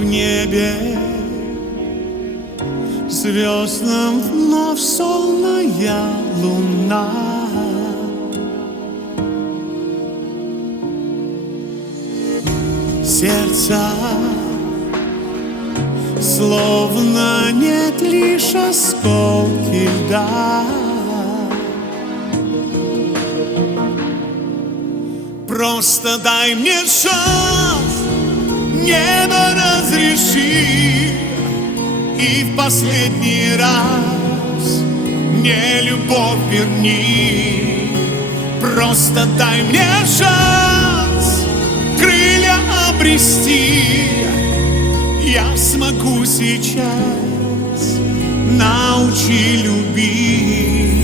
в небе звездам вновь сонная луна. Сердца словно нет, лишь осколки льда. Просто дай мне шанс, небо разреши, и в последний раз мне любовь верни. Просто дай мне шанс крылья обрести. Я смогу сейчас, научи любить.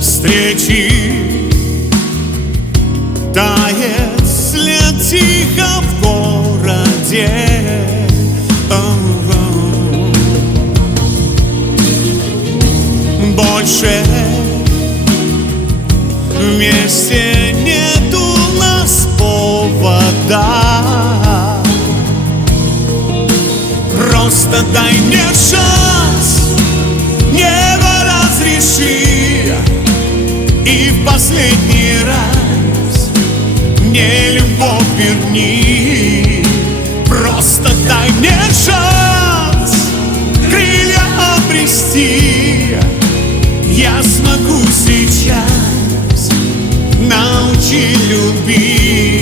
Встречи тает след тихо в городе. Больше вместе нет у нас повода. Просто дай мне шанс, небо разреши, и в последний раз мне любовь верни. Просто дай мне шанс крылья обрести. Я смогу сейчас, научи любить.